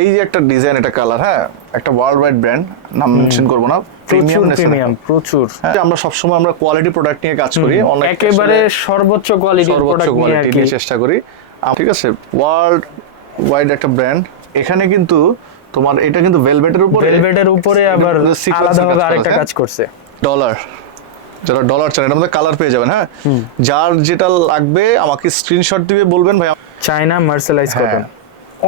এই যে একটা ডিজাইন একটা কালার হ্যাঁ? একটা ওয়ার্ল্ড ওয়াইড ব্র্যান্ড নাম মেনশন করব না। প্রিমিয়াম প্রিমিয়াম প্রচুর। হ্যাঁ আমরা সবসময় আমরা কোয়ালিটি প্রোডাক্ট নিয়ে কাজ করি অনেক একেবারে সর্বোচ্চ কোয়ালিটির সর্বোচ্চ কোয়ালিটি নিয়ে চেষ্টা করি। ঠিক আছে ওয়ার্ল্ড ওয়াইড একটা ব্র্যান্ড এখানে কিন্তু তোমার এটা কিন্তু ভেলভেটের উপরে। ভেলভেটের উপরে আবার আলাদাভাবে আরেকটা কাজ করছে। ডলার যারা ডলার চান এটার মধ্যে কালার পেয়ে যাবেন হ্যাঁ? যার যেটা লাগবে আমাকে স্ক্রিনশট দিবে বলবেন ভাই। চায়না মার্সেলাইজ হ্যাঁ।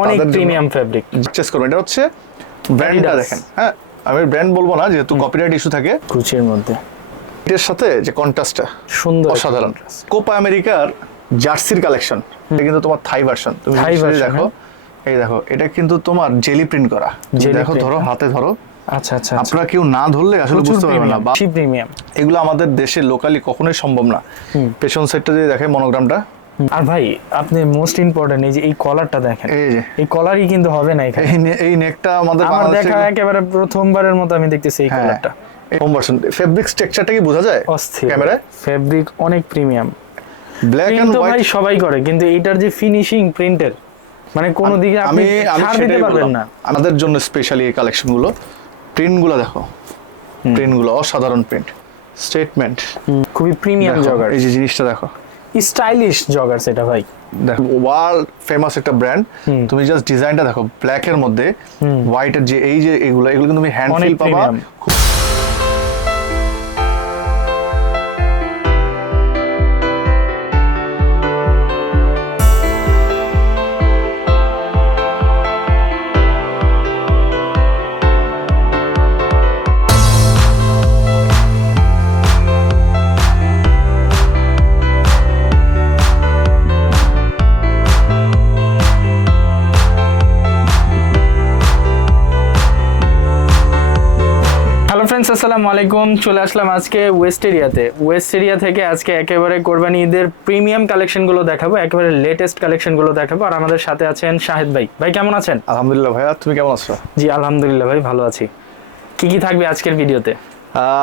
অনেক প্রিমিয়াম ফেব্রিক পারচেস করবেন। এটা হচ্ছে ব্র্যান্ডটা দেখেন। হ্যাঁ আমি ব্র্যান্ড বলব না যেহেতু কপিরাইট ইস্যু থাকে। কুচির মধ্যে। এটার সাথে যে কন্ট্রাস্টটা সুন্দর অসাধারণ। কোপা আমেরিকার জার্সির কালেকশন এটা কিন্তু তোমার থাই ভার্সন তুমি যদি দেখো। এই দেখো এটা কিন্তু তোমার জেলি প্রিন্ট করা। দেখো ধরো হ্যাঁ। হাতে ধরো। আচ্ছা আচ্ছা আচ্ছা। আপনারা কেউ না ধরলে আসলে বুঝতে পারবেন না। বা প্রিমিয়াম এগুলো আমাদের দেশে লোকালি কখনোই সম্ভব না। পেছন সাইডটা যদি দেখে মনোগ্রামটা আর ভাই আপনি মোস্ট ইম্পর্টেন্ট এই যে এই কলারটা দেখেন। এই যে। এই কলারই কিন্তু হবে না এখানে। এই নেকটা আমাদের আমার দেখা একেবারে প্রথমবারের মতো আমি দেখতেছি এই কলারটা হোম ভার্সন ফেব্রিক স্ট্রাকচারটা কি বোঝা যায়? অস্থির। ক্যামেরায় ফেব্রিক অনেক প্রিমিয়াম ব্ল্যাক এন্ড কিন্তু ভাই সবাই করে কিন্তু এইটার যে ফিনিশিং প্রিন্টের মানে কোনো দিকে আপনি ছাড় দিতে পারবেন না। আমাদের জন্য স্পেশালি এই কালেকশনগুলো প্রিন্টগুলো দেখো। প্রিন্টগুলো অসাধারণ প্রিন্ট স্টেটমেন্ট খুবই প্রিমিয়াম জগার এই যে জিনিসটা দেখো। স্টাইলিশ জগার সেটা ভাই। দেখো ওয়ার্ল্ড ফেমাস একটা ব্র্যান্ড তুমি জাস্ট ডিজাইনটা দেখো ব্ল্যাক এর মধ্যে হোয়াইট এর যে এই যে এগুলো এগুলো কিন্তু তুমি হ্যান্ড ফিল পাবা। খুব ফ্রেন্ডস আসসালামু আলাইকুম। চলে আসলাম আজকে ওয়েস্ট এরিয়াতে ওয়েস্ট এরিয়া থেকে আজকে একেবারে কোরবানি ঈদের প্রিমিয়াম কালেকশনগুলো দেখাবো একেবারে লেটেস্ট কালেকশনগুলো দেখাবো। আর আমাদের সাথে আছেন শাহেদ ভাই। ভাই কেমন আছেন? আলহামদুলিল্লাহ ভাইয়া তুমি কেমন আছো? জি আলহামদুলিল্লাহ ভাই ভালো আছি। কি কি থাকবে আজকের ভিডিওতে?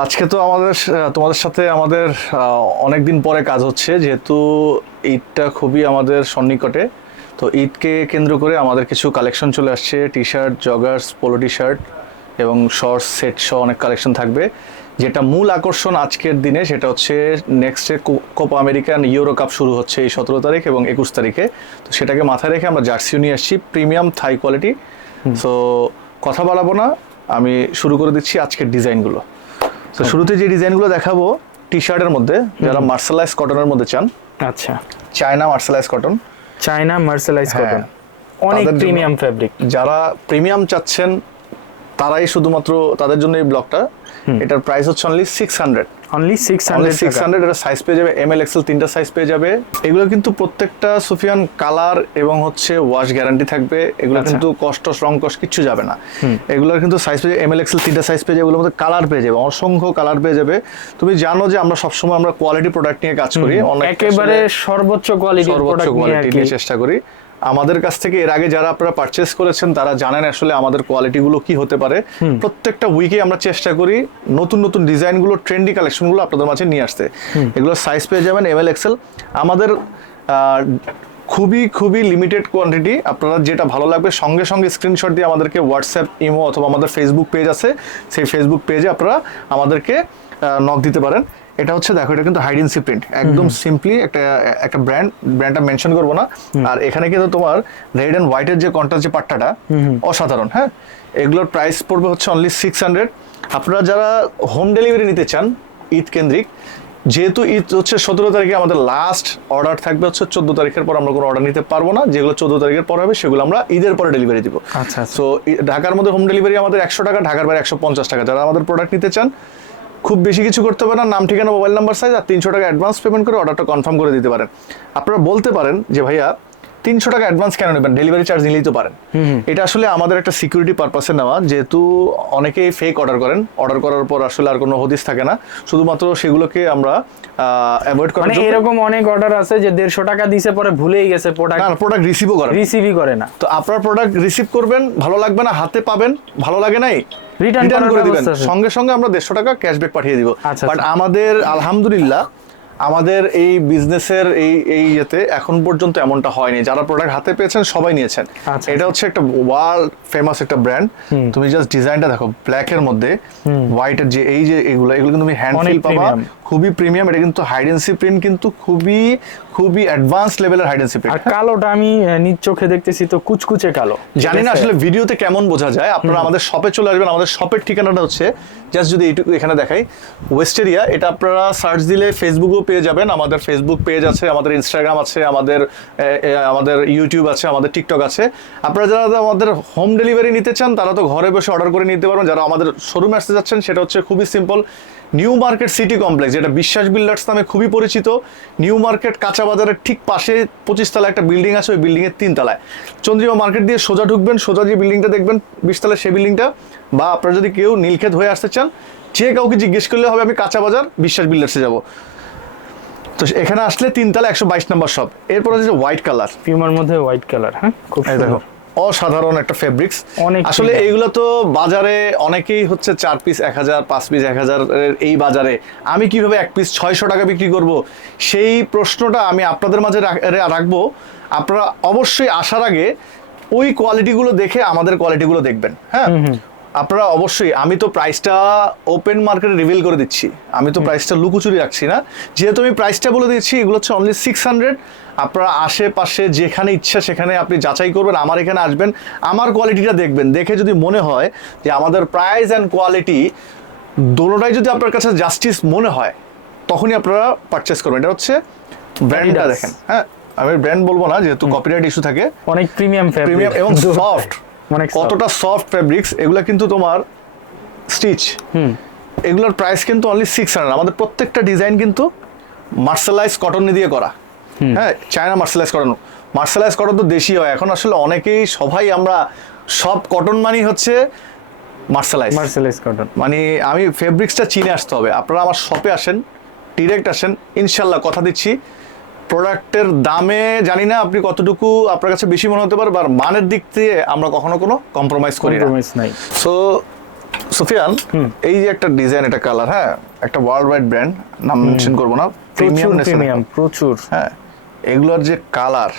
আজকে তো আমাদের তোমাদের সাথে আমাদের অনেক দিন পরে কাজ হচ্ছে যেহেতু ঈদটা খুবই আমাদের সন্নিকটে। তো ঈদকে কেন্দ্র করে আমাদের কিছু কালেকশন চলে আসছে T shirt joggers polo T shirt এবং শর্টস সেট সহ অনেক কালেকশন থাকবে। যেটা মূল আকর্ষণ আজকের দিনে সেটা হচ্ছে নেক্সটে কোপা আমেরিকান ইউরো কাপ শুরু হচ্ছে এই সতেরো তারিখ এবং একুশ তারিখে। তো সেটাকে মাথায় রেখে আমরা জার্সিও নিয়ে আসছি প্রিমিয়াম থাই কোয়ালিটি সো কথা বাড়াবো না আমি শুরু করে দিচ্ছি আজকের ডিজাইনগুলো। তো শুরুতে যে ডিজাইনগুলো দেখাবো টি শার্টের মধ্যে যারা মার্শালাইজ কটনের মধ্যে চান। আচ্ছা। China mercerise cotton China mercerise হ্যাঁ। কটন অনেক প্রিমিয়াম ফেব্রিক যারা প্রিমিয়াম চাচ্ছেন তারাই শুধুমাত্র তাদের জন্য এই ব্লগটা এটার প্রাইস হচ্ছে only six hundred only six hundred six hundred এটা সাইজ পেয়ে যাবে এম এল এক্সেল তিনটা সাইজ পেয়ে যাবে। এগুলো কিন্তু প্রত্যেকটা সুফিয়ান কালার এবং হচ্ছে ওয়াশ গ্যারান্টি থাকবে। এগুলো আচ্ছা। কিন্তু কষ্ট রং কষ্ট কিচ্ছু যাবে না। এগুলোর কিন্তু সাইজ পেয়ে এম এল এক্সেল তিনটা সাইজ পেয়ে যাবে এগুলোর মধ্যে কালার পেয়ে যাবে অসংখ্য কালার পেয়ে যাবে। তুমি জানো যে আমরা সবসময় আমরা কোয়ালিটি প্রোডাক্ট নিয়ে কাজ করি। একেবারে সর্বোচ্চ কোয়ালিটির সর্বোচ্চ কোয়ালিটি নিয়ে চেষ্টা করি। আমাদের কাছ থেকে এর আগে যারা আপনারা পারচেস করেছেন তারা জানেন আসলে আমাদের কোয়ালিটিগুলো কি হতে পারে। প্রত্যেকটা উইকে আমরা চেষ্টা করি নতুন নতুন ডিজাইনগুলো ট্রেন্ডি কালেকশনগুলো আপনাদের মাঝে নিয়ে আসতে। এগুলো সাইজ পেয়ে যাবেন এম এল এক্সেল আমাদের খুবই খুবই লিমিটেড কোয়ান্টিটি আপনারা যেটা ভালো লাগবে সঙ্গে সঙ্গে স্ক্রিনশট দিয়ে আমাদেরকে হোয়াটসঅ্যাপ ইমো অথবা আমাদের ফেসবুক পেজ আছে। সেই ফেসবুক পেজে আপনারা আমাদেরকে নক দিতে পারেন। এটা হচ্ছে দেখো এটা কিন্তু হাইডেন্সি প্রিন্ট একদম সিম্পলি একটা একটা ব্র্যান্ড ব্র্যান্ডটা মেনশন করব না। আর এখানে কিন্তু তোমার রেড অ্যান্ড হোয়াইটের যে কন্ট্রাস্ট যে পাট্টাটা অসাধারণ হ্যাঁ? এগুলোর প্রাইস পড়বে হচ্ছে অনলি সিক্স হান্ড্রেড আপনারা যারা হোম ডেলিভারি নিতে চান ঈদ কেন্দ্রিক যেহেতু ঈদ হচ্ছে সতেরো তারিখে আমাদের লাস্ট অর্ডার থাকবে হচ্ছে চোদ্দ তারিখের পর আমরা কোনো অর্ডার নিতে পারব না। যেগুলো চোদ্দ তারিখের পর হবে সেগুলো আমরা ঈদের পরে ডেলিভারি দিব। আচ্ছা আচ্ছা। সো ঢাকার মধ্যে হোম ডেলিভারি আমাদের একশো টাকা ঢাকার বাইরে একশো পঞ্চাশ টাকা। যারা আমাদের প্রোডাক্ট নিতে চান খুব বেশি কিছু করতে হবে না, নাম, ঠিকানা মোবাইল নাম্বার সাইজ আর তিনশো টাকা অ্যাডভান্স পেমেন্ট করে অর্ডারটা কনফার্ম করে দিতে পারেন। আপনারা বলতে পারেন যে ভাইয়া তিনশো টাকা অ্যাডভান্স কেন নেবেন? ডেলিভারি চার্জ নিলেই তো পারেন। এটা আসলে আমাদের একটা সিকিউরিটি পারপাসে নেওয়া। যেহেতু অনেকেই ফেক অর্ডার করেন অর্ডার করার পর আসলে আর কোনো হদিস থাকে না। শুধুমাত্র সেগুলোকে আমরা অ্যাভয়েড করার মানে জন্য এরকম অনেক অর্ডার আছে যে দেড়শো টাকা দিছে পরে ভুলেই গেছে প্রোডাক্ট না প্রোডাক্ট রিসিভও করেন রিসিভই করে না। তো আপনার প্রোডাক্ট রিসিভ করবেন ভালো লাগবে না হাতে পাবেন ভালো লাগে নাই রিটার্ন করে দিবেন। সঙ্গে সঙ্গে আমরা দেড়শো টাকা ক্যাশব্যাক পাঠিয়ে দিব। আচ্ছা, বাট আচ্ছা। আমাদের আলহামদুলিল্লাহ আমাদের এই বিজনেসের এই এই ইয়েতে এখন পর্যন্ত এমনটা হয়নি। যারা প্রোডাক্ট হাতে পেয়েছেন সবাই নিয়েছেন। আচ্ছা। এটা হচ্ছে একটা ওয়ার্ল্ড ফেমাস একটা ব্র্যান্ড তুমি জাস্ট ডিজাইনটা দেখো ব্ল্যাক এর মধ্যে হোয়াইট এর যে এই যে এগুলো এগুলো কিন্তু তুমি হ্যান্ড ফিল পাবা। খুবই প্রিমিয়াম এটা কিন্তু হাইডেন্সি প্রিন্ট কিন্তু খুবই খুবই অ্যাডভান্স লেভেলের হাইডেন্সি প্রিন্ট আর কালোটা আমি নিজ চোখে দেখতেছি তো কুচকুচে কালো। জানি না আসলে ভিডিওতে কেমন বোঝা যায়। আপনারা আমাদের শপে চলে আসবেন আমাদের শপের ঠিকানাটা হচ্ছে জাস্ট যদি এইটুকু এখানে দেখাই ওয়েস্টেরিয়া এটা আপনারা সার্চ দিলে ফেসবুকও পেয়ে যাবেন আমাদের ফেসবুক পেজ আছে আমাদের ইনস্টাগ্রাম আছে আমাদের আমাদের ইউটিউব আছে আমাদের টিকটক আছে। আপনারা যারা আমাদের হোম ডেলিভারি নিতে চান তারা তো ঘরে বসে অর্ডার করে নিতে পারবেন। যারা আমাদের শোরুমে আসতে যাচ্ছেন সেটা হচ্ছে খুবই simple New Market City Complex যেটা বিশ্বাস বিল্ডার্স নামে খুবই পরিচিত। নিউ মার্কেট কাঁচা বাজারের ঠিক পাশে পঁচিশ তলা একটা বিল্ডিং আছে ওই বিল্ডিং এর তিন তলায়। চন্দ্রিমা মার্কেট দিয়ে সোজা ঢুকবেন সোজা যে বিল্ডিংটা দেখবেন বিশ তলায় সেই বিল্ডিংটা বা আপনারা যদি কেউ নীলক্ষেত হয়ে আসতে চান যে কাউকে জিজ্ঞেস করলে হবে আমি কাঁচা বাজার বিশ্বাস বিল্ডার্সে যাব। তো এখানে আসলে তিনতলা একশো বাইশ নম্বর শপ এরপর হচ্ছে হোয়াইট কালার পিউমার মধ্যে হোয়াইট কালার হ্যাঁ? খুব দেখো। অসাধারণ একটা ফেব্রিক্স অনেক আসলে এইগুলো তো বাজারে অনেকেই হচ্ছে চার পিস এক হাজার পাঁচ পিস এক হাজারের এই বাজারে। আমি কীভাবে এক পিস ছয়শো টাকা বিক্রি করব? সেই প্রশ্নটা আমি আপনাদের মাঝে রাখ- রাখব। আপনারা অবশ্যই আসার আগে ওই কোয়ালিটিগুলো দেখে আমাদের কোয়ালিটিগুলো দেখবেন হ্যাঁ? আপনারা অবশ্যই আমি তো প্রাইসটা ওপেন মার্কেটে রিভিল করে দিচ্ছি। আমি তো প্রাইসটা লুকোচুরি রাখছি না। যেহেতু আমি প্রাইসটা বলে দিচ্ছি এগুলো হচ্ছে অনলি সিক্স হান্ড্রেড আপনারা আশেপাশে যেখানে ইচ্ছা সেখানে আপনি যাচাই করবেন আমার এখানে আসবেন আমার কোয়ালিটিটা দেখবেন। দেখে যদি মনে হয় যে আমাদের প্রাইস অ্যান্ড কোয়ালিটি দোনোটাই যদি আপনার কাছে জাস্টিস মনে হয় তখনই আপনারা পারচেস করবেন। এটা হচ্ছে ব্র্যান্ডটা দেখেন। হ্যাঁ আমি ব্র্যান্ড বলব না যেহেতু কপিরাইট ইস্যু থাকে। অনেক প্রিমিয়াম প্রিমিয়াম এবং সফট। কতটা সফট ফেব্রিক্স এগুলো কিন্তু তোমার স্টিচ হুম। এগুলোর প্রাইস কিন্তু অনলি সিক্স হান্ড্রেড আমাদের প্রত্যেকটা ডিজাইন কিন্তু মার্শালাইজ কটন দিয়ে করা। হ্যাঁ China mercerise cotton mercerise cotton তো দেশি হয় এখন আসলে অনেকেই সবাই আমরা সব কটন মানি হচ্ছে মার্শালাইজ মার্সেলাইজ কটন মানে আমি ফেব্রিক্সটা চিনে আসতে হবে। আপনারা আমার শপে আসেন ডিরেক্ট আসেন ইনশাল্লাহ কথা দিচ্ছি। প্রোডাক্টের দামে জানি না আপনি কতটুকু আপনার কাছে বেশি মনে হতে পারে বা মানের দিক দিয়ে আমরা কখনো কোনো কম্প্রোমাইজ করি কম্প্রোমাইজ নাই। সো সুফিয়ান এই যে একটা ডিজাইন এটা কালার হ্যাঁ? একটা ওয়ার্ল্ড ওয়াইড ব্র্যান্ড নাম মেনশন করব না প্রিমিয়াম প্রিমিয়াম প্রচুর। হ্যাঁ এগুলোর যে কালার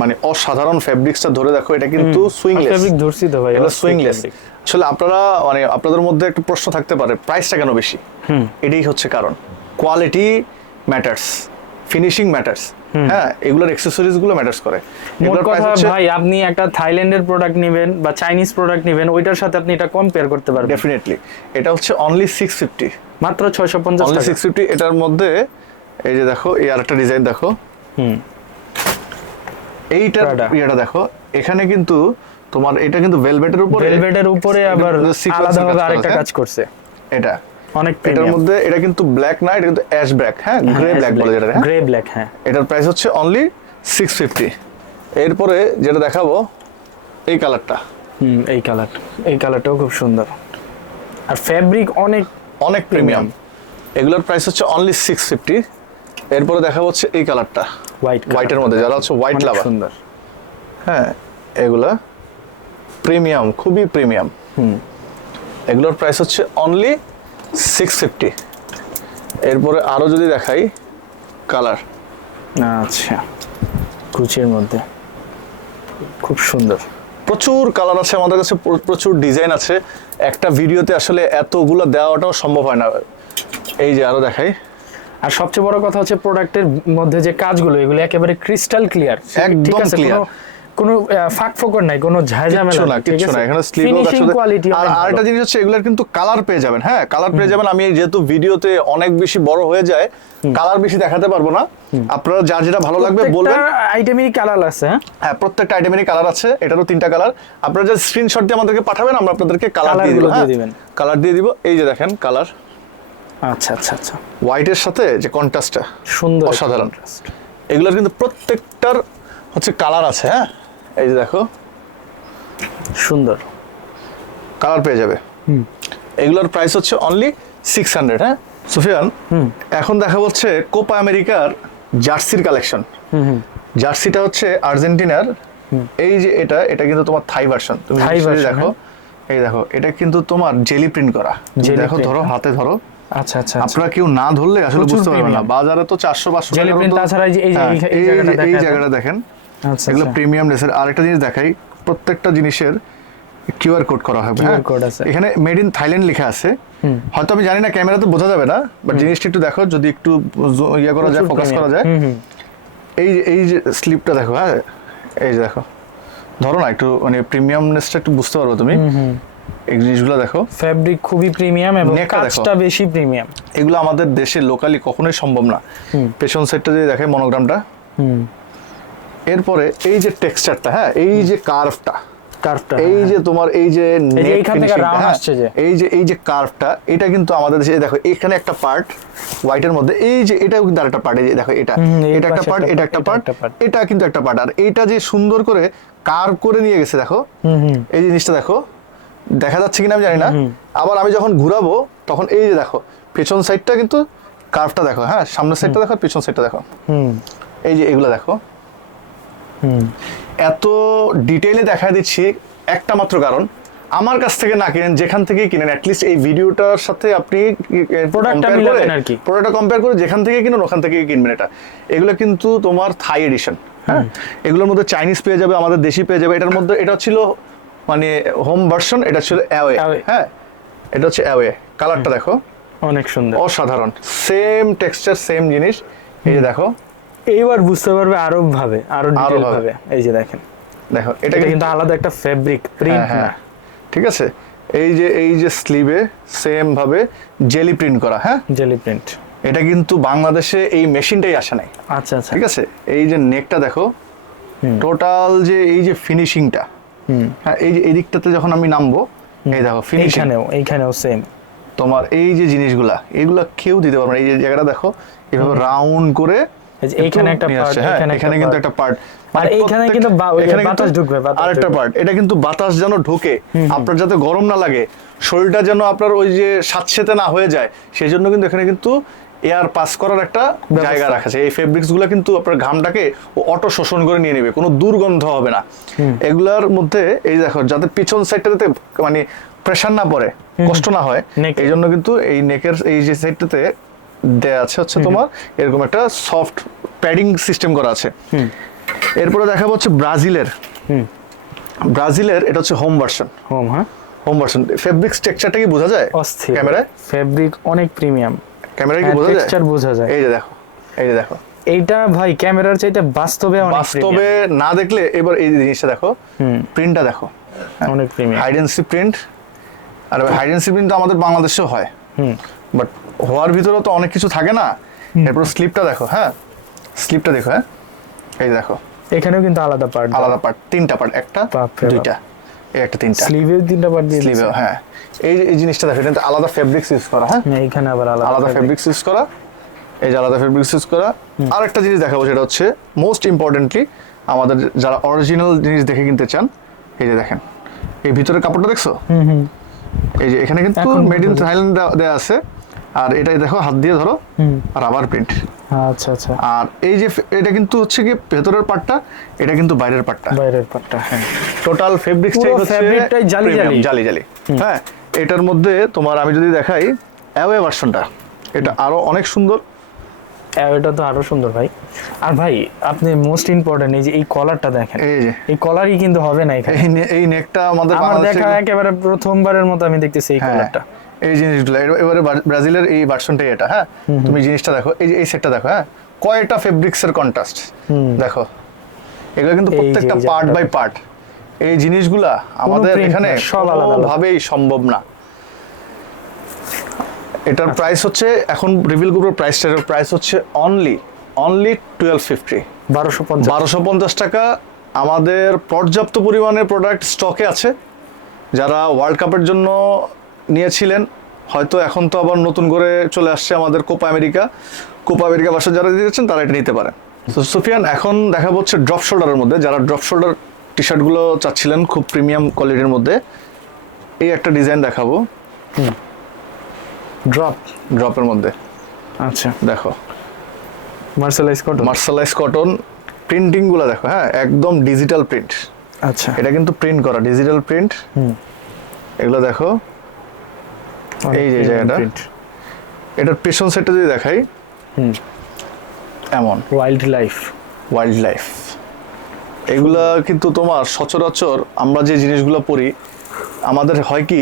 মানে অসাধারণ ফেব্রিক্সটা ধরে দেখো এটা কিন্তু সুইংলেস ফেব্রিক ধরছি তো ভাই অস্থির সুইংলেস আসলে আপনারা মানে আপনাদের মধ্যে একটা প্রশ্ন থাকতে পারে প্রাইসটা কেন বেশি? হুম। এটাই হচ্ছে কারণ। কোয়ালিটি ম্যাটার্স ফিনিশিং ম্যাটার্স হ্যাঁ এগুলোর অ্যাক্সেসরিজগুলো ম্যাটার্স করে। মোট কথা ভাই আপনি একটা থাইল্যান্ডের প্রোডাক্ট নেবেন বা চাইনিজ প্রোডাক্ট নেবেন ওইটার সাথে আপনি এটা কম্পেয়ার করতে পারবেন। ডেফিনেটলি এটা হচ্ছে অনলি সিক্স ফিফটি মাত্র ছয়শো পঞ্চাশ অনলি টাকা। সিক্স ফিফটি এটার মধ্যে এই যে দেখো এই আরেকটা ডিজাইন দেখো। হুম। Prada। ইয়েটা দেখো এখানে কিন্তু তোমার এটা কিন্তু ভেলভেটের উপরে ভেলভেটের উপরে আবার আলাদাভাবে আরেকটা কাজ করছে। এটা। অনেক এটার মধ্যে এটা কিন্তু ব্ল্যাক না এটা কিন্তু অ্যাশ ব্ল্যাক হ্যাঁ? গ্রে ব্ল্যাক বলে যেটা গ্রে ব্ল্যাক হ্যাঁ। এটার প্রাইস হচ্ছে অনলি সিক্স ফিফটি এরপরে যেটা দেখাবো এই কালারটা হুম এই কালারটা এই কালারটাও খুব সুন্দর। আর ফ্যাব্রিক অনেক অনেক প্রিমিয়াম এগুলোর প্রাইস হচ্ছে অনলি সিক্স ফিফটি এরপরে দেখা হচ্ছে এই কালারটা হোয়াইট হোয়াইটের মধ্যে যারা হচ্ছে হোয়াইট লাভার সুন্দর। হ্যাঁ এগুলা প্রিমিয়াম খুবই প্রিমিয়াম হুম। এগুলোর প্রাইস হচ্ছে অনলি সিক্স ফিফটি এরপরে আরও যদি দেখাই কালার আচ্ছা। কুচির মধ্যে। খুব সুন্দর। প্রচুর কালার আছে আমাদের কাছে প্রচুর ডিজাইন আছে। একটা ভিডিওতে আসলে এতগুলো দেওয়াটাও সম্ভব হয় না। এই যে আরও দেখাই। আর সবচেয়ে বড় কথা হচ্ছে প্রোডাক্টের মধ্যে যে কাজগুলো এগুলো একেবারে ক্রিস্টাল ক্লিয়ার একদম clear। কোনো ফাঁক ফোকর নাই কোনো কিচ্ছু না ঠিক আছে? না এখানে স্লিপ Finishing আর আরেকটা জিনিস হচ্ছে এগুলার কিন্তু কালার পেয়ে যাবেন হ্যাঁ? কালার পেয়ে যাবেন আমি যেহেতু ভিডিওতে অনেক বেশি বড় হয়ে যায় কালার বেশি দেখাতে পারব না। আপনারা যার যেটা ভালো লাগবে বলবেন। আইটেমেরই কালার আছে হ্যাঁ? হ্যাঁ প্রত্যেকটা আইটেমেরই কালার আছে এটারও তিনটা কালার আপনারা যে স্ক্রিনশট দিয়ে আমাদেরকে পাঠাবেন আমরা আপনাদেরকে কালার দিয়ে দিব দিবেন। কালার দিয়ে দিব এই যে দেখেন কালার আচ্ছা আচ্ছা আচ্ছা। হোয়াইটের সাথে যে কন্ট্রাস্টটা সুন্দর অসাধারণ। এগুলোর কিন্তু প্রত্যেকটার হচ্ছে কালার আছে হ্যাঁ? এই যে দেখো। সুন্দর। কালার পেয়ে যাবে। এগুলোর প্রাইস হচ্ছে অনলি সিক্স হান্ড্রেড হ্যাঁ? সুফিয়ান এখন দেখা হচ্ছে কোপা আমেরিকার জার্সির কালেকশন জার্সিটা হচ্ছে আর্জেন্টিনার। এই যে এটা এটা কিন্তু তোমার থাই ভার্সন তুমি দেখো। এই দেখো এটা কিন্তু তোমার জেলি প্রিন্ট করা। দেখো ধরো হ্যাঁ। হাতে ধরো। আচ্ছা আচ্ছা আপনারা কেউ না ধরলে আসলে বুঝতে পারবেন না। বাজারে তো চারশো পাঁচশো এই হ্যাঁ, এই- জায়গাটা দেখেন। আচ্ছা এগুলো আচ্ছা। প্রিমিয়াম ড্রেসের আরেকটা জিনিস দেখাই। প্রত্যেকটা জিনিসের কিউআর কোড করা হবে হ্যাঁ? আছে। এখানে মেড ইন থাইল্যান্ড লেখা আছে। হয়তো আমি জানি না ক্যামেরাতে বোঝা যাবে না বাট জিনিসটা একটু দেখো যদি একটু ইয়ে করা যায় ফোকাস করা যায়। এই এই যে স্লিপটা দেখো হ্যাঁ? এই যে দেখো। ধরো না একটু মানে প্রিমিয়ামনেসটা একটু বুঝতে পারব তুমি। এই জিনিসগুলো দেখো। ফ্যাব্রিক খুবই প্রিমিয়াম এবং কাজটা বেশি প্রিমিয়াম এগুলো আমাদের দেশে লোকালি কখনোই সম্ভব না। পেছন সাইডটা যদি দেখে মনোগ্রামটা হুম। এরপরে এই যে টেক্সচারটা হ্যাঁ এই যে কার্ভটা কার্ভটা এই যে তোমার এই যে এই যে এইখান থেকে হ্যাঁ, আসছে যে। এই যে এই যে কার্ভটা এটা কিন্তু আমাদের দেশে দেখো এখানে একটা পার্ট হোয়াইটের মধ্যে এই যে এটাও কিন্তু আরেকটা পার্ট এই যে দেখো এটা এটা একটা পার্ট এটা একটা পার্ট এটা কিন্তু একটা পার্ট আর এইটা যে সুন্দর করে কার্ভ করে নিয়ে গেছে দেখো এই জিনিসটা দেখো দেখা যাচ্ছে কিনা আমি জানি না আবার আমি যখন ঘুরাবো তখন এই যে দেখো পেছন সাইডটা কিন্তু কার্ভটা দেখো হ্যাঁ সামনের সাইডটা দেখো পেছন সাইডটা দেখো। হুম। এই যে এগুলো দেখো এত ডিটেইলে দেখা দিচ্ছি একটা মাত্র কারণ আমার কাছ থেকে না কিনেন যেখান থেকেই কিনেন অ্যাটলিস্ট এই ভিডিওটার সাথে আপনি প্রোডাক্টটা মিলাবেন আর কি। প্রোডাক্টটা কম্পেয়ার করে যেখান থেকে কিনুন ওখান থেকেই কিনবেন এটা। এগুলো কিন্তু তোমার থাই এডিশন হ্যাঁ? এগুলোর মধ্যে চাইনিজ পেয়ে যাবে আমাদের দেশি পেয়ে যাবে এটার মধ্যে এটা ছিল মানে হোম ভার্সন এটা ছিল অ্যাওয়ে হ্যাঁ? এটা হচ্ছে অ্যাওয়ে কালারটা দেখো। অনেক সুন্দর। অসাধারণ। সেম টেক্সচার সেম জিনিস। এই যে দেখো। এইবার বুঝতে পারবে আরও ভাবে আরও ডিটেইল ভাবে। এই যে দেখেন। দেখো এটা কিন্তু আলাদা একটা ফেব্রিক প্রিন্ট হ্যাঁ, না। হ্যাঁ। ঠিক আছে? এই যে এই যে স্লিভে সেম ভাবে জেলি প্রিন্ট করা হ্যাঁ? জেলি প্রিন্ট এটা কিন্তু বাংলাদেশে এই মেশিনটাই আসে নাই। আচ্ছা আচ্ছা। ঠিক আছে? এই যে নেকটা দেখো টোটাল যে এই যে ফিনিশিংটা হুম। হ্যাঁ এই যে এই দিকটাতে যখন আমি নামবো এই দেখো ফিনিশিং এইখানেও এইখানেও সেম তোমার এই যে জিনিসগুলা এগুলা কেউ দিতে পারবে না। এই যে জায়গাটা দেখো এভাবে রাউন্ড করে একটা এখানে কিন্তু একটা পার্ট আর কিন্তু বাতাস ঢুকবে, আরেকটা পার্ট এটা কিন্তু বাতাস যেন ঢোকে আপনার যাতে গরম না লাগে শরীরটা যেন আপনার ওই যে না হয়ে যায় সেই জন্য কিন্তু এখানে কিন্তু এয়ার পাস করার একটা জায়গা রাখা আছে। এই ফেব্রিক্সগুলো কিন্তু আপনার ঘামটাকে অটো শোষণ করে নিয়ে নেবে কোনো দুর্গন্ধ হবে না। এগুলার মধ্যে এই দেখো যাতে পিছন সাইডটা যাতে মানে প্রেশার না পড়ে কষ্ট না হয় এই জন্য কিন্তু এই নেকের এই যে সাইডটাতে দেয়া আছে হচ্ছে তোমার এরকম একটা সফট প্যাডিং সিস্টেম করা আছে। হুম। এরপরে দেখাবো হচ্ছে ব্রাজিলের। হুম। ব্রাজিলের এটা হচ্ছে হোম ভার্সন হোম হ্যাঁ। হোম ভার্সন ফেব্রিক স্ট্রাকচারটা কি বোঝা যায় অস্থির। ক্যামেরায়? ফেব্রিক অনেক প্রিমিয়াম ক্যামেরায় কি বোঝা যায়? টেক্সচার বোঝা যায়। এই যে দেখো এই যে দেখো। এইটা ভাই ক্যামেরার চাইতে বাস্তবে অনেক বাস্তবে না দেখলে এবার এই জিনিসটা দেখো হুম। প্রিন্টটা দেখো। অনেক প্রিমিয়াম হাইডেন্সি প্রিন্ট আর হাইডেন্সি প্রিন্ট আমাদের বাংলাদেশেও হয়। হুম। বাট হওয়ার ভিতরে তো অনেক কিছু থাকে না। এরপর স্লিপটা দেখো হ্যাঁ? স্লিপটা দেখো হ্যাঁ? এই দেখো। এখানেও কিন্তু আলাদা পার্ট আলাদা পার্ট তিনটা পার্ট একটা দুইটা। এই একটা তিনটা। স্লিভেও তিনটা পার্ট দিয়ে স্লিভে হ্যাঁ। এই এই জিনিসটা দেখো এটা আলাদা ফেব্রিক্স ইউজ করা হ্যাঁ? হ্যাঁ, এইখানে আবার আলাদা আলাদা ফেব্রিক্স ইউজ করা। এই যে আলাদা ফেব্রিক্স ইউজ করা। আর একটা জিনিস দেখাবো সেটা হচ্ছে মোস্ট ইম্পর্টেন্টলি আমাদের যারা অরিজিনাল জিনিস দেখে কিনতে চান এই যে দেখেন। এই ভিতরে কাপড়টা দেখছ? হুম হুম। এই যে এখানে কিন্তু মেড ইন থাইল্যান্ড দেওয়া আছে। আর এটাই দেখো হাত দিয়ে ধরো রাবার প্রিন্ট আচ্ছা আচ্ছা। আর এই যে এটা কিন্তু হচ্ছে কি ভেতরের পার্টটা এটা কিন্তু বাইরের পার্টটা বাইরের পার্টটা হ্যাঁ। টোটাল ফেব্রিক্সটাই পুরো হচ্ছে fabricটাই জালি জালি। জালি জালি। হ্যাঁ এটার মধ্যে তোমার আমি যদি দেখাই অ্যাওয়ে ভার্সনটা এটা আরও অনেক সুন্দর। এটা তো আরও সুন্দর ভাই। আর ভাই আপনি মোস্ট ইম্পর্টেন্ট এই যে এই কলারটা দেখেন। এই যে। এই কলারই কিন্তু হবে না এখানে। এই নেকটা আমাদের আমার দেখা একেবারে প্রথমবারের মতো আমি দেখতেছি এই হ্যাঁ, কলারটা এই জিনিসগুলো এবার- ব্রাজিলের এই ভার্সনটাই এটা হ্যাঁ? তুমি জিনিসটা দেখো এই যে এই সেটটা দেখো হ্যাঁ? কয়টা ফেব্রিক্স এর কন্ট্রাস্ট দেখো। এগুলো কিন্তু প্রত্যেকটা পার্ট বাই পার্ট এই জিনিসগুলা আমাদের এখানে। ভাবেই সম্ভব না। এটার আচ্ছা। প্রাইস হচ্ছে এখন রিভিল গ্রুপের প্রাইসটার প্রাইস হচ্ছে অনলি অনলি টুয়েলভ ফিফটি বারোশো পঞ্চাশ। বারোশো পঞ্চাশ টাকা আমাদের পর্যাপ্ত পরিমাণে প্রোডাক্ট স্টকে আছে। যারা ওয়ার্ল্ড কাপের জন্য নিয়েছিলেন। হয়তো এখন তো আবার নতুন করে চলে আসছে আমাদের কোপা আমেরিকা। কোপা আমেরিকা বাসা যারা দিয়েছেন তারা এটা নিতে পারেন। তো সুফিয়ান এখন দেখা হচ্ছে ড্রপ শোল্ডারের মধ্যে। যারা ড্রপ শোল্ডার টি শার্টগুলো চাচ্ছিলেন খুব প্রিমিয়াম কোয়ালিটির মধ্যে এই একটা ডিজাইন দেখাবো। ড্রপ ড্রপের মধ্যে। আচ্ছা। দেখো। মার্শালাইজ কটন মার্শালাইজ কটন প্রিন্টিংগুলো দেখো হ্যাঁ একদম ডিজিটাল প্রিন্ট আচ্ছা। এটা কিন্তু প্রিন্ট করা ডিজিটাল প্রিন্ট হুম। এগুলো দেখো। এই যে জায়গাটা। এটার পেছন সাইডটা যদি দেখাই হুম। এমন। ওয়াইল্ড লাইফ ওয়াইল্ড লাইফ এগুলা কিন্তু তোমার সচরাচর আমরা যে জিনিসগুলো পড়ি আমাদের হয় কি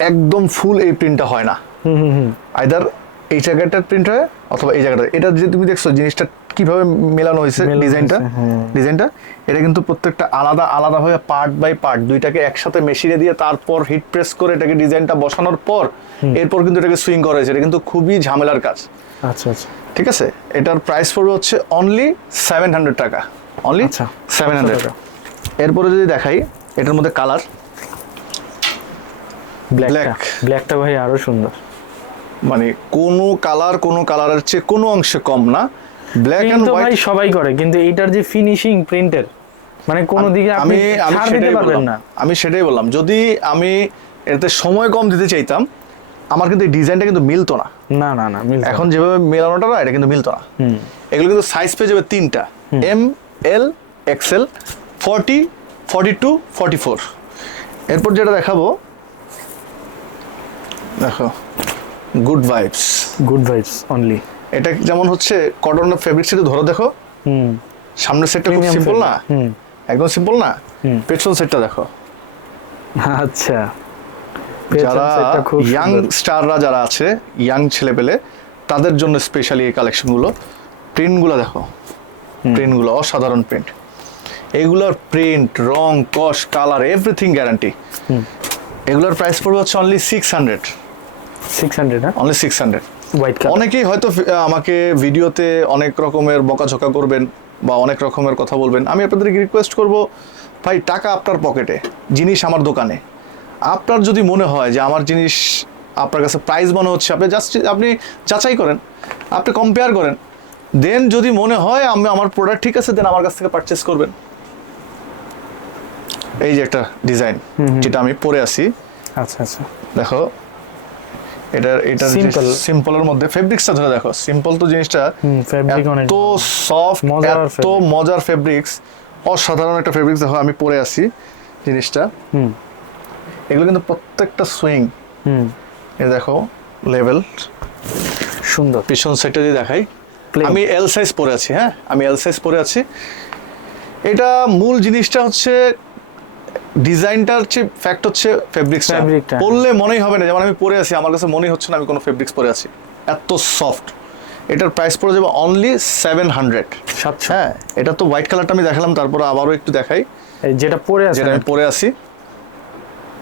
একদম ফুল এই প্রিন্টটা হয় না। হুম হুম হুম। আইদার এই জায়গাটার প্রিন্ট হয় অথবা এই জায়গাটা এটা যে তুমি দেখছ জিনিসটা কীভাবে মেলানো হয়েছে ডিজাইনটা? হ্যাঁ। ডিজাইনটা? এটা কিন্তু প্রত্যেকটা আলাদা আলাদাভাবে পার্ট বাই পার্ট। দুইটাকে একসাথে মেশিনে দিয়ে তারপর হিট প্রেস করে এটাকে ডিজাইনটা বসানোর পর এরপর কিন্তু এটাকে সুইং করা হয়েছে। এটা কিন্তু খুবই ঝামেলার কাজ। আচ্ছা আচ্ছা। ঠিক আছে? এটার প্রাইস পড়বে হচ্ছে অনলি সেভেন হান্ড্রেড টাকা। অনলি আচ্ছা, সেভেন হান্ড্রেড টাকা। এরপরে যদি দেখাই এটার মধ্যে কালার Black. ব্ল্যাকটা ভাই আরও সুন্দর। মানে কোনো কালার কোনো কালারের চেয়ে কোনো অংশে কম না। ব্ল্যাক অ্যান্ড তো ভাই সবাই করে কিন্তু এইটার যে ফিনিশিং প্রিন্টের মানে কোনো দিকে আপনি ছাড় দিতে সেটাই পারবেন বললাম। না। আমি সেটাই বললাম। যদি আমি এতে সময় কম দিতে চাইতাম আমার কিন্তু ডিজাইনটা কিন্তু মিলতো না। না না না এখন যেভাবে মেলানোটা না এটা কিন্তু মিলতো না। হুম। এগুলো কিন্তু সাইজ পেয়ে যাবে তিনটা। M L XL forty forty two forty four এরপর যেটা দেখাবো দেখো good vibes good vibes only এটা যেমন হচ্ছে কটনের ফেব্রিক সেটা ধরো দেখো। হুম। সামনের সেটটা খুব সিম্পল না? হুম। একদম সিম্পল না? হুম। পেছন সেটটা দেখো। আচ্ছা। যারা ইয়াং স্টাররা যারা আছে ইয়াং ছেলেপেলে তাদের জন্য স্পেশালি এই কালেকশনগুলো প্রিন্টগুলো দেখো। প্রিন্টগুলো অসাধারণ প্রিন্ট এগুলোর প্রিন্ট রং কস কালার এভরিথিং গ্যারান্টি এগুলোর প্রাইস পড়বে হচ্ছে only six hundred six hundred only six hundred white colour অনেকেই হয়তো আমাকে ভিডিওতে অনেক রকমের বকাঝকা করবেন বা অনেক রকমের কথা বলবেন। আমি আপনাদেরকে রিকোয়েস্ট করব? ভাই টাকা আপনার পকেটে জিনিস আমার দোকানে। আপনার যদি মনে হয় যে আমার জিনিস আপনার কাছে প্রাইস মনে হচ্ছে আপনি জাস্ট আপনি যাচাই করেন আপনি কম্পেয়ার করেন। দেন যদি মনে হয় আমি আমার প্রোডাক্ট ঠিক আছে দেন আমার কাছ থেকে পারচেস করবেন। এই যে একটা ডিজাইন যেটা আমি পরে আছি আচ্ছা আচ্ছা। দেখো এটা এটা. সিম্পলের মধ্যে ফেব্রিক্সটা ধরে দেখো সিম্পল তো জিনিসটা এত সফট মজার এত মজার ফেব্রিক্স অসাধারণ একটা ফেব্রিক্স দেখো আমি পরে আছি জিনিসটা। হুম। এগুলো কিন্তু প্রত্যেকটা সুইং হুম। এ দেখো লেভেল সুন্দর। পিছন সাইডটা যদি দেখাই। আমি এল সাইজ পরে আছি হ্যাঁ? আমি এল সাইজ পরে আছি। এটা মূল জিনিসটা হচ্ছে ডিজাইনটার চেয়ে ফ্যাক্ট হচ্ছে ফেব্রিক্সটা Fabricটা। পরলে মনেই হবে না। যেমন আমি পরে আছি আমার কাছে মনেই হচ্ছে না আমি কোনো ফেব্রিক্স পরে আছি। এত সফট এটার প্রাইস পড়ে যাবে অনলি সেভেন হান্ড্রেড হ্যাঁ এটা তো হোয়াইট কালারটা আমি দেখালাম তারপরে আবারও একটু দেখাই। যেটা পরে আছে যেটা আমি পরে আছি।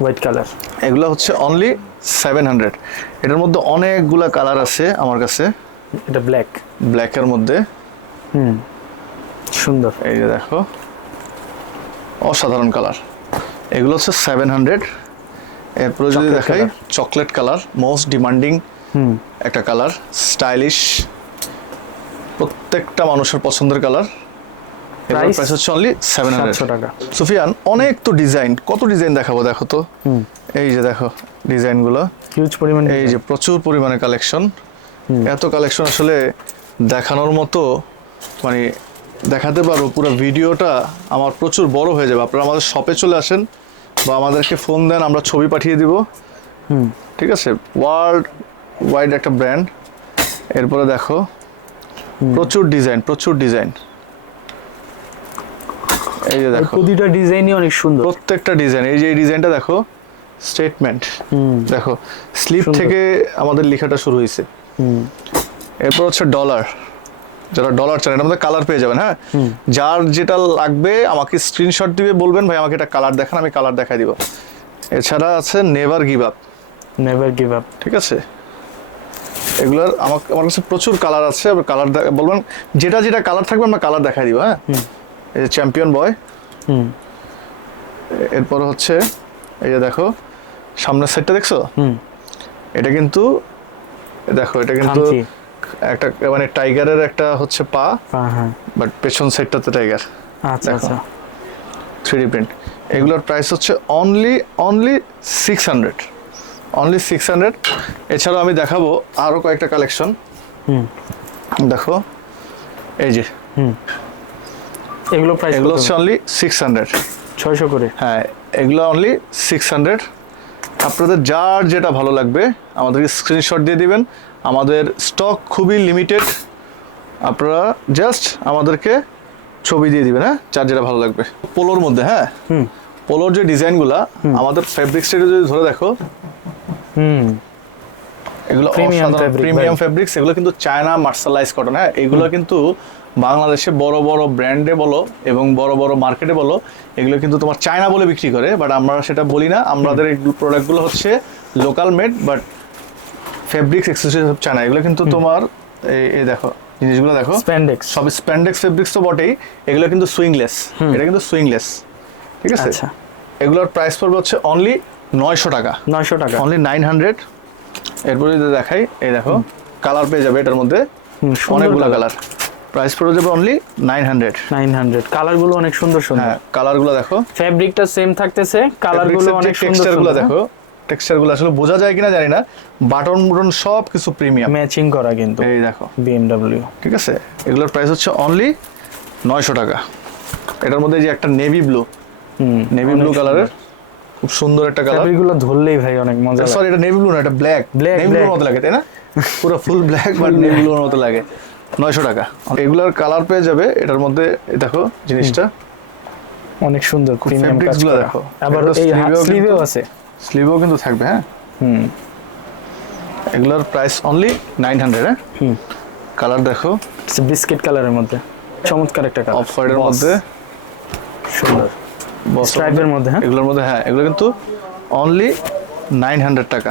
হোয়াইট কালার এগুলো হচ্ছে অনলি সেভেন হান্ড্রেড এটার মধ্যে অনেকগুলা কালার আছে আমার কাছে। এটা ব্ল্যাক ব্ল্যাকের মধ্যে। হুম। সুন্দর। এই যে দেখো। অসাধারণ কালার এগুলো হচ্ছে সেভেন হান্ড্রেড এরপরে যদি দেখাই চকলেট কালার মোস্ট ডিমান্ডিং একটা কালার স্টাইলিশ প্রত্যেকটা মানুষের পছন্দের কালার? প্রাইস হচ্ছে অনলি সেভেন হান্ড্রেড টাকা। সুফিয়ান অনেক তো ডিজাইন কত ডিজাইন দেখাবো দেখো তো? এই যে দেখো ডিজাইনগুলো হিউজ পরিমাণ এই যে প্রচুর পরিমাণে কালেকশন এত কালেকশন আসলে দেখানোর মতো মানে দেখাতে পারব পুরো ভিডিওটা আমার প্রচুর বড় হয়ে যাবে। আপনারা আমাদের শপে চলে আসেন বা আমাদেরকে ফোন দেন আমরা ছবি পাঠিয়ে দিব। হুম। ঠিক আছে? ওয়ার্ল্ড ওয়াইড একটা ব্র্যান্ড এরপরে দেখো প্রচুর ডিজাইন প্রচুর ডিজাইন এই যে দেখো। প্রতিটা ডিজাইনই অনেক সুন্দর। প্রত্যেকটা ডিজাইন এই যে এই ডিজাইনটা দেখো স্টেটমেন্ট হুম। দেখো স্লিপ থেকে আমাদের লেখাটা শুরু হয়েছে। হুম। এরপর হচ্ছে ডলার যারা ডলার চান এটার মধ্যে কালার পেয়ে যাবেন হ্যাঁ? যার যেটা লাগবে আমাকে স্ক্রিনশট দিবে বলবেন ভাই আমাকে এটা কালার দেখান আমি কালার দেখাই দিব। এছাড়া আছে never give up never give up ঠিক আছে? এগুলোর আমার আমার কাছে প্রচুর কালার আছে কালার বলবেন যেটা যেটা কালার থাকবে আমরা কালার দেখাই দিব হ্যাঁ? এই যে চ্যাম্পিয়ন বয় হুম। এরপর হচ্ছে এই যে দেখো সামনের সাইডটা দেখছ? হুম। এটা কিন্তু দেখো এটা কিন্তু। একটা মানে টাইগারের একটা হচ্ছে পা হ্যাঁ হ্যাঁ। বাট পেছন সাইডটাতে টাইগার আচ্ছা আচ্ছা। থ্রি প্রিন্ট এগুলোর প্রাইস হচ্ছে only only six hundred only six hundred এছাড়াও আমি দেখাবো আরও কয়েকটা কালেকশন হুম। দেখো এই যে। হুম। এগুলো প্রাইস এগুলো হচ্ছে অনলি সিক্স হান্ড্রেড ছয়শো করে? হ্যাঁ এগুলো অনলি সিক্স হান্ড্রেড আপনাদের যার যেটা ভালো লাগবে আমাদেরকে স্ক্রিনশট দিয়ে দিবেন। আমাদের স্টক খুবই লিমিটেড আপনারা জাস্ট আমাদেরকে ছবি দিয়ে দিবেন হ্যাঁ? যেটা ভালো লাগবে। পোলোর মধ্যে হ্যাঁ? হুম। পোলোর যে ডিজাইনগুলা আমাদের ফেব্রিক স্টেটে যদি ধরে দেখো হুম। এগুলো প্রিমিয়াম ফেব্রিক্স এগুলো কিন্তু চায়না মার্শালাইজ কটন হ্যাঁ? এগুলো কিন্তু বাংলাদেশে বড় বড় ব্র্যান্ডে বলো এবং বড় বড় মার্কেটে বলো এগুলো কিন্তু তোমার চায়না বলে বিক্রি করে বাট আমরা সেটা বলি না। আমাদের এই প্রোডাক্টগুলো হচ্ছে local made but fabrics accessories of China এগুলো কিন্তু তোমার এই- দেখো জিনিসগুলো দেখো। স্প্যান্ডেক্স সব স্প্যান্ডেক্স ফেব্রিক্স তো বটেই এগুলো কিন্তু সুইংলেস এটা কিন্তু সুইংলেস ঠিক আছে? আচ্ছা। এগুলোর প্রাইস পড়বে হচ্ছে অনলি নয়শো টাকা। নয়শো টাকা। অনলি নাইন হান্ড্রেড এরপরে যদি দেখাই এই দেখো কালার পেয়ে যাবে এটার মধ্যে অনেকগুলো কালার প্রাইস পড়ে যাবে only nine hundred nine hundred কালারগুলো অনেক সুন্দর সুন্দর। হ্যাঁ কালারগুলো দেখো। ফ্যাব্রিকটা সেম থাকতেছে কালারগুলো অনেক সুন্দর সুন্দর দেখো টেক্সচারগুলো আসলে বোঝা যায় কিনা জানি না বাটন বুটন সব কিছু প্রিমিয়াম ম্যাচিং করা কিন্তু। এই দেখো। বিএমডব্লিউ ঠিক আছে? এগুলোর প্রাইস হচ্ছে অনলি নয়শো টাকা। এটার মধ্যে যে একটা নেভি ব্লু নেভি ব্লু কালারের খুব সুন্দর একটা কালার ফ্যাব্রিকগুলো ধরলেই ভাই অনেক মজা সরি এটা নেভি ব্লু না এটা ব্ল্যাক Black, নেভি ব্লুর. মতো লাগে তাই না? পুরো ফুল ব্ল্যাক বাট নেভি ব্লুর মতো লাগে। নয়শো টাকা। এগুলার কালার পেয়ে যাবে এটার মধ্যে দেখো জিনিসটা। অনেক সুন্দর প্রিমিয়াম কাজ দেখো। আবার এই স্লিভেও আছে। স্লিভও কিন্তু থাকবে হ্যাঁ? হুম। এগুলোর প্রাইস অনলি নাইন হান্ড্রেড হ্যাঁ? হুম। কালার দেখো। বিস্কিট কালারের মধ্যে। চমৎকার একটা কালার অফ হোয়াইটের মধ্যে। সুন্দর। স্ট্রাইপের মধ্যে। হ্যাঁ? এগুলোর মধ্যে হ্যাঁ এগুলো কিন্তু অনলি নাইন হান্ড্রেড টাকা।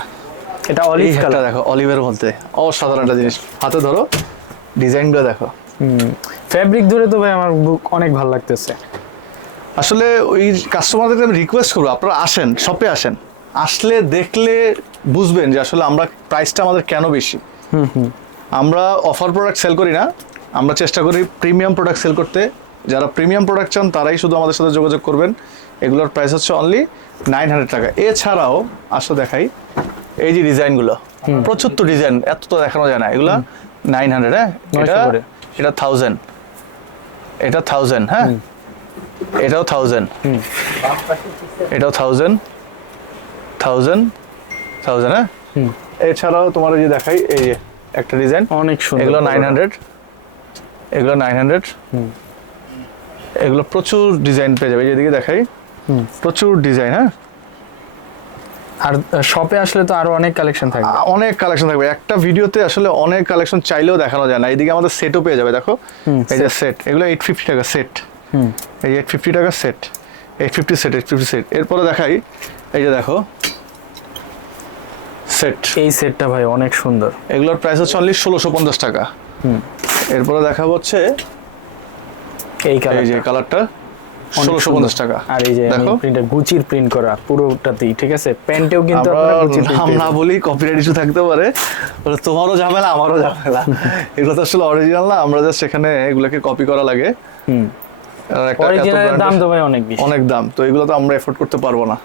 এটা অলিভ কালার দেখো অলিভের মধ্যে। অসাধারণ একটা জিনিস। হাতে ধরো ডিজাইনগুলো দেখো। হুম। ফ্যাব্রিক ধরে তো ভাই আমার বুক অনেক ভালো লাগতেছে। আসলে ওই কাস্টমারদেরকে আমি রিকোয়েস্ট করব আপনারা আসেন শপে আসেন। আসলে দেখলে বুঝবেন যে আসলে আমরা প্রাইসটা আমাদের কেন বেশি? হুম হুম। আমরা অফার প্রোডাক্ট সেল করি না আমরা চেষ্টা করি প্রিমিয়াম প্রোডাক্ট সেল করতে। যারা প্রিমিয়াম প্রোডাক্ট চান তারাই শুধু আমাদের সাথে যোগাযোগ করবেন। এগুলোর প্রাইস হচ্ছে অনলি নাইন হান্ড্রেড টাকা। এছাড়াও আসো দেখাই এই যে ডিজাইনগুলো প্রচুর তো ডিজাইন এত তো দেখানো যায় না। এগুলো নাইন হান্ড্রেড হ্যাঁ? এটা এটা থাউজেন্ড এটা থাউজেন্ড হ্যাঁ? এটাও থাউজেন্ড এটাও থাউজেন্ড থাউজেন্ড থাউজেন্ড হ্যাঁ এছাড়াও তোমার যে দেখাই এই যে একটা ডিজাইন অনেক সুন্দর এগুলো নাইন হান্ড্রেড এগুলো নাইন হান্ড্রেড এগুলো প্রচুর ডিজাইন পেয়ে যাবে যেদিকে দেখাই। প্রচুর ডিজাইন হ্যাঁ? আর শপে আসলে তো আরও অনেক কালেকশন থাকবে অনেক কালেকশন থাকবে। একটা ভিডিওতে আসলে অনেক কালেকশন চাইলেও দেখানো যায় না। এইদিকে আমাদের সেটও পেয়ে যাবে দেখো। এই যে সেট এগুলো এইট ফিফটি টাকা সেট হুম। এই এইট ফিফটি টাকা set eight fifty set eight fifty set এরপরে দেখাই এই যে দেখো। সেট এই সেটটা ভাই অনেক সুন্দর। এগুলোর প্রাইস হচ্ছে অনলি ষোলোশো পঞ্চাশ টাকা। হুম। এরপরে দেখাবো হচ্ছে এই এই যে কালারটা ষোলোশো পঞ্চাশ টাকা। আর এই যে দেখো। প্রিন্টার গুচির প্রিন্ট করা পুরোটাতেই ঠিক আছে? প্যান্টেও কিন্তু আমরা বলি কপিরাইট ইস্যু থাকতে পারে তোমারও ঝামেলা আমারও ঝামেলা। এগুলো তো আসলে অরিজিনাল না আমরা জাস্ট এখানে এগুলোকে কপি করা লাগে। হুম। অরিজিনালের দাম তো ভাই অনেক বেশি। অনেক দাম। তো এগুলো তো আমরা এফোর্ড করতে পারব না।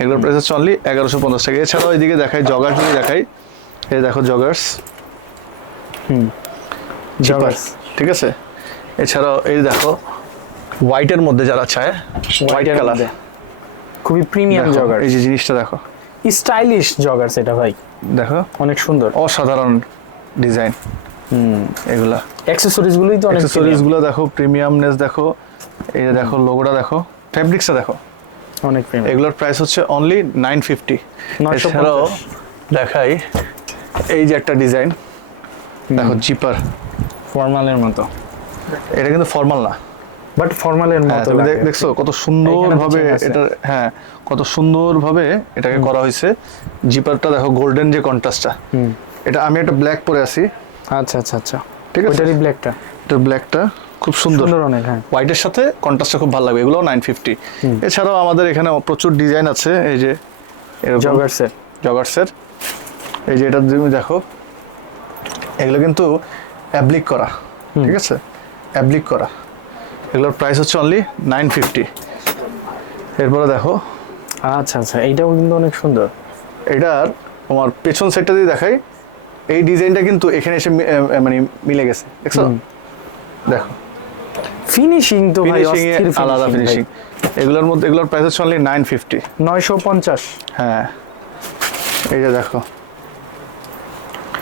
এগুলোর প্রাইস হচ্ছে অনলি এগারোশো পঞ্চাশ টাকা। এছাড়াও এইদিকে দেখাই জগার্স যদি দেখাই। এই দেখো জগার্স হুম। জগার্স ঠিক আছে? এছাড়াও এই দেখো হোয়াইটের মধ্যে যারা চায় হোয়াইট কালার খুবই প্রিমিয়াম জগার এই যে জিনিসটা দেখো। স্টাইলিশ জগার সেটা ভাই। দেখো অনেক সুন্দর। অসাধারণ ডিজাইন হুম। এগুলা। অ্যাক্সেসরিজ গুলোই তো অনেক অ্যাক্সেসরিজগুলো দেখো প্রিমিয়ামনেস দেখো এই দেখো লোগোটা দেখো ফেব্রিক্সটা দেখো। অনেক এগুলোর প্রাইস হচ্ছে অনলি নাইন ফিফটি 950 এছাড়াও দেখাই এই যে একটা ডিজাইন দেখো জিপার ফর্মালের মতো। এটা কিন্তু ফর্মাল না। বাট ফর্মালের হ্যাঁ, মতো দেখছ কত সুন্দর ভাবে এটা হ্যাঁ কত সুন্দর ভাবে এটাকে করা হয়েছে। জিপারটা দেখো গোল্ডেন যে কন্ট্রাস্টটা হুম। এটা আমি একটা ব্ল্যাক পরে আছি। আচ্ছা আচ্ছা আচ্ছা। ঠিক আছে? ব্ল্যাকটা এটা ব্ল্যাকটা খুব সুন্দর। অনেক হ্যাঁ। হোয়াইটের সাথে কন্ট্রাস্টটা খুব ভালো লাগবে এগুলো নাইন ফিফটি এছাড়াও আমাদের এখানে প্রচুর ডিজাইন আছে এই যে জগার সেট জগার্সের এই যে এটা তুমি দেখো এগুলো কিন্তু অ্যাব্লিক করা ঠিক আছে? অ্যাব্লিক করা। এগুলোর প্রাইস হচ্ছে অনলি নাইন ফিফটি এরপরে দেখো। আচ্ছা আচ্ছা এইটাও কিন্তু অনেক সুন্দর। এটার তোমার পেছন সাইডটা দিয়ে দেখাই এই ডিজাইনটা কিন্তু এখানে এসে মানে মিলে গেছে দেখছ? দেখো। ফিনিশিং তো ভাই অস্থির আলাদা ফিনিশিং এগুলোর মধ্যে এগুলোর প্রাইস হচ্ছে অনলি নাইন ফিফটি নয়শো পঞ্চাশ। হ্যাঁ। এই যে দেখো।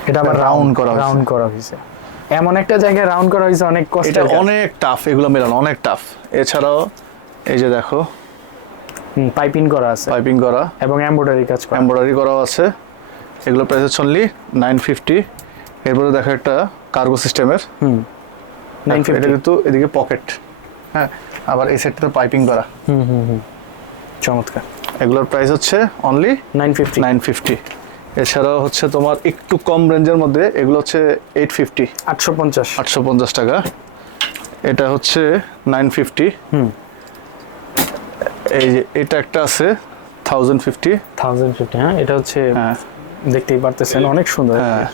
এটা আবার রাউন্ড করা হয়েছে। রাউন্ড করা হয়েছে। এমন একটা জায়গায় রাউন্ড করা হয়েছে অনেক কষ্ট এটা অনেক টাফ এগুলো মেলানো অনেক টাফ এছাড়াও এই যে দেখো। পাইপিং করা আছে। পাইপিং করা। এবং এমব্রয়ডারি কাজ করা। এমব্রয়ডারি করাও আছে। এগুলো প্রাইস হচ্ছে অনলি নাইন ফিফটি এরপরে দেখো একটা কার্গো সিস্টেমের হুম। এটা কিন্তু এদিকে পকেট হ্যাঁ আবার এই সেটটাতে পাইপিং করা। হুম হুম হুম। চমৎকার। এগুলোর প্রাইস হচ্ছে only nine fifty nine fifty এছাড়াও হচ্ছে তোমার একটু কম রেঞ্জের মধ্যে এগুলো হচ্ছে এইট ফিফটি আটশো পঞ্চাশ। আটশো পঞ্চাশ টাকা। এটা হচ্ছে নাইন ফিফটি হুম। এই যে এটা একটা আছে থাউজেন্ড ফিফটি থাউজেন্ড ফিফটি হ্যাঁ? এটা হচ্ছে হ্যাঁ। দেখতেই পারতেছেন অনেক সুন্দর। হ্যাঁ।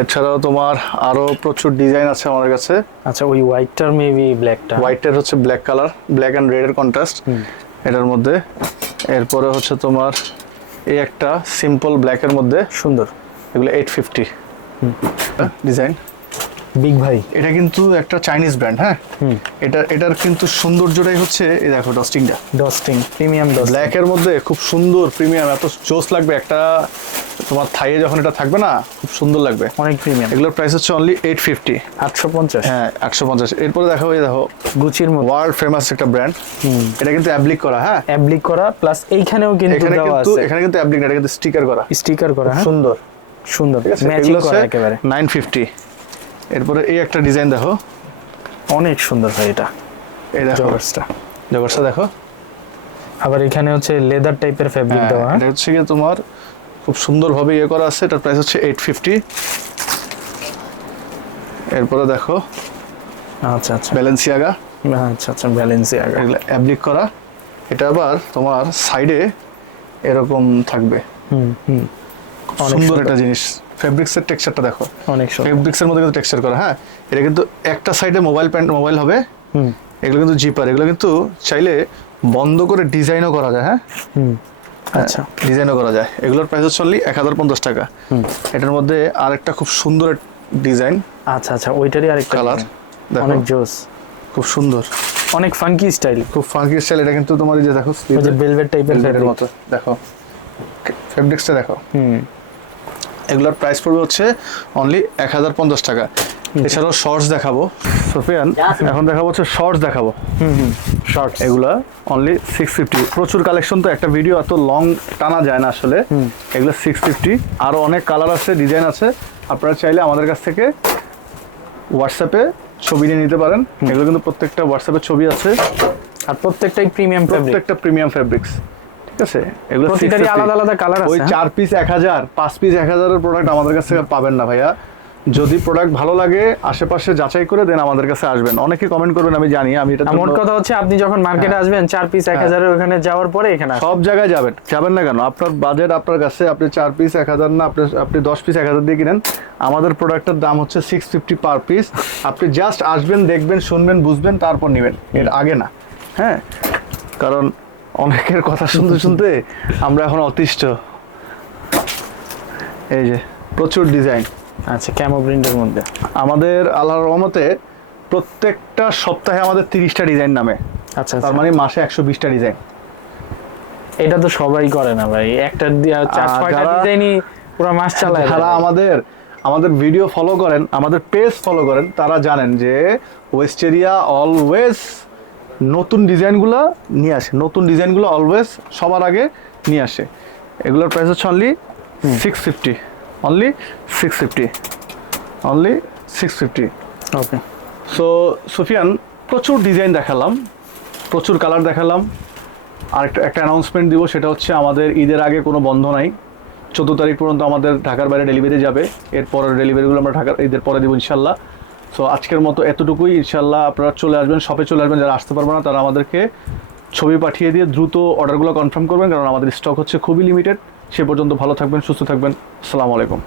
এছাড়াও তোমার আরও প্রচুর ডিজাইন আছে আমার কাছে। আচ্ছা ওই হোয়াইটটার মেবি ব্ল্যাকটা হোয়াইটের হচ্ছে black colour black and red এর কন্ট্রাস্ট এটার মধ্যে। এরপরে হচ্ছে তোমার এই একটা সিম্পল ব্ল্যাকের মধ্যে। সুন্দর। এগুলো এইট ফিফটি ডিজাইন বিগ ভাই। এটা কিন্তু একটা চাইনিজ ব্র্যান্ড হ্যাঁ? এটা এটার কিন্তু সৌন্দর্যটাই হচ্ছে এই দেখো ডস্টিংটা ডস্টিং প্রিমিয়াম ডস্ট ব্ল্যাকের মধ্যে খুব সুন্দর প্রিমিয়াম এত জোস লাগবে। একটা তোমার থাইয়ে যখন এটা থাকবে না খুব সুন্দর লাগবে। অনেক প্রিমিয়াম এগুলোর প্রাইস হচ্ছে অনলি এইট ফিফটি আটশো পঞ্চাশ। হ্যাঁ একশো পঞ্চাশ। এরপরে দেখো এই দেখো গুচির ওয়ার্ল্ড ফেমাস একটা ব্র্যান্ড এটা কিন্তু অ্যাপ্লিক করা হ্যাঁ? অ্যাপ্লিক করা প্লাস এইখানেও কিন্তু এখানে কিন্তু এখানে কিন্তু অ্যাপ্লিক না এটা কিন্তু স্টিকার করা। স্টিকার করা হ্যাঁ? সুন্দর। সুন্দর। ম্যাচিং করা একেবারে। নাইন ফিফটি এরপরে এই একটা ডিজাইন দেখো। অনেক সুন্দর ভাই এটা। এই দেখো। জগার্সটা জগর্সটা দেখো। আবার এখানে হচ্ছে লেদার টাইপের ফেব্রিক হ্যাঁ, দেওয়া। হ্যাঁ? এটা হচ্ছে গিয়ে তোমার খুব সুন্দরভাবে ইয়ে করা আছে এটার প্রাইস হচ্ছে এইট ফিফটি এরপরে দেখো। আচ্ছা আচ্ছা। ব্যালেন্সিয়াগা আচ্ছা আচ্ছা ব্যালেন্সি আগে এগুলো অ্যাপ্লিক করা। এটা আবার তোমার সাইডে এরকম থাকবে। হুম হুম। সুন্দর। একটা জিনিস। ফেব্রিক্সের টেক্সচারটা দেখো। অনেক সুন্দর। ফেব্রিক্সের মধ্যে কিন্তু টেক্সচার করা হ্যাঁ? এটা কিন্তু একটা সাইডে মোবাইল প্যান্ট মোবাইল হবে। হুম। এগুলো কিন্তু জিপার এগুলো কিন্তু চাইলে বন্ধ করে ডিজাইনও করা যায় হ্যাঁ? হুম। আচ্ছা। ডিজাইনও করা যায়। এগুলোর প্রাইস হচ্ছে অনলি এক হাজার পঞ্চাশ টাকা। এটার মধ্যে আরেকটা খুব সুন্দর ডিজাইন আচ্ছা আচ্ছা ওইটারই আরেকটা কালার দেখো। অনেক জোস। খুব সুন্দর। অনেক ফাঙ্কি স্টাইল খুব ফাঙ্কি স্টাইল এটা কিন্তু তোমার এই যে দেখো যে ভেলভেট টাইপের মতো। দেখো। ফেব্রিক্সটা দেখো। হুম। এগুলোর প্রাইস পড়বে হচ্ছে অনলি এক হাজার পঞ্চাশ টাকা। এছাড়াও শর্টস দেখাবো। সোফিয়ান এখন দেখাবো হচ্ছে শর্টস দেখাবো। Hmm hmm. শর্টস এগুলা অনলি সিক্স ফিফটি প্রচুর কালেকশন তো একটা ভিডিও এত লং টানা যায় না আসলে। এগুলো সিক্স ফিফটি আরও অনেক কালার আছে ডিজাইন আছে। আপনারা চাইলে আমাদের কাছ থেকে হোয়াটসঅ্যাপে ছবি নিয়ে নিতে পারেন। এগুলো কিন্তু প্রত্যেকটা হোয়াটসঅ্যাপে ছবি আছে। আর প্রত্যেকটাই প্রিমিয়াম প্রত্যেকটা প্রিমিয়াম ফেব্রিক্স ঠিক আছে। এগুলো প্রতিটারই আলাদা আলাদা কালার ওই আছে হ্যাঁ? চার পিস এক হাজার পাঁচ পিস এক হাজারের প্রোডাক্ট আমাদের কাছ থেকে পাবেন না ভাইয়া। যদি প্রোডাক্ট ভালো লাগে আশেপাশে যাচাই করে দেন আমাদের কাছে আসবেন। অনেকে কমেন্ট করবেন আমি জানি আমি এটা মোট কথা হচ্ছে আপনি যখন মার্কেটে হ্যাঁ। আসবেন চার পিস এক হাজারের ওখানে যাওয়ার পরে এখানে সব জায়গায় যাবেন। যাবেন না কেন? আপনার বাজেট আপনার কাছে আপনি চার পিস এক হাজার না আপনি আপনি দশ পিস এক হাজার দিয়ে কিনেন। আমাদের প্রোডাক্টের দাম হচ্ছে সিক্স ফিফটি পার পিস আপনি জাস্ট আসবেন দেখবেন শুনবেন বুঝবেন তারপর নেবেন। এর আগে না। হ্যাঁ? কারণ অনেকের কথা শুনতে শুনতে আমরা এখন অতিষ্ঠ। এই যে প্রচুর ডিজাইন আচ্ছা ক্যামো প্রিন্টের মধ্যে। আমাদের আল্লাহর রহমতে প্রত্যেকটা সপ্তাহে আমাদের তিরিশটা ডিজাইন নামে। আচ্ছা তার আচ্ছা। মানে মাসে একশো বিশটা ডিজাইন এটা তো সবাই করে না ভাই। একটা দিয়া চার ছয়টা ডিজাইনই পুরো মাস চালায় যারা আমাদের আমাদের ভিডিও ফলো করেন আমাদের পেজ ফলো করেন তারা জানেন যে ওয়েস্টেরিয়া অলওয়েজ নতুন ডিজাইনগুলো নিয়ে আসে। নতুন ডিজাইনগুলো অলওয়েজ সবার আগে নিয়ে আসে। এগুলোর প্রাইস হচ্ছে only six fifty only six fifty only six fifty okay so Sufiyan প্রচুর ডিজাইন দেখালাম প্রচুর কালার দেখালাম। আর একটা একটা অ্যানাউন্সমেন্ট দিব সেটা হচ্ছে আমাদের ঈদের আগে কোনো বন্ধ নাই। চোদ্দ তারিখ পর্যন্ত আমাদের ঢাকার বাইরে ডেলিভারি যাবে। এরপরের ডেলিভারিগুলো আমরা ঢাকার ঈদের পরে দিব ইনশাল্লাহ। সো আজকের মতো এতটুকুই। ইনশাল্লাহ আপনারা চলে আসবেন শপে চলে আসবেন, যারা আসতে পারবে না, তারা আমাদেরকে ছবি পাঠিয়ে দিয়ে দ্রুত অর্ডারগুলো কনফার্ম করবেন, কারণ আমাদের স্টক হচ্ছে খুবই লিমিটেড সে পর্যন্ত ভালো থাকবেন, সুস্থ থাকবেন। আসসালামু আলাইকুম।